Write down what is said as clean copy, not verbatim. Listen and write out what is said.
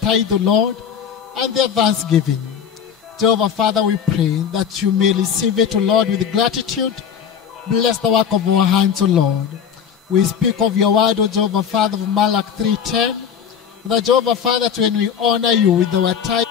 tithe, O Lord, and their thanksgiving. Jehovah Father, we pray that you may receive it, O Lord, with gratitude. Bless the work of our hands, O Lord. We speak of your word, O Jehovah Father, of Malach 3:10, that Jehovah Father, when we honor you with our tithe,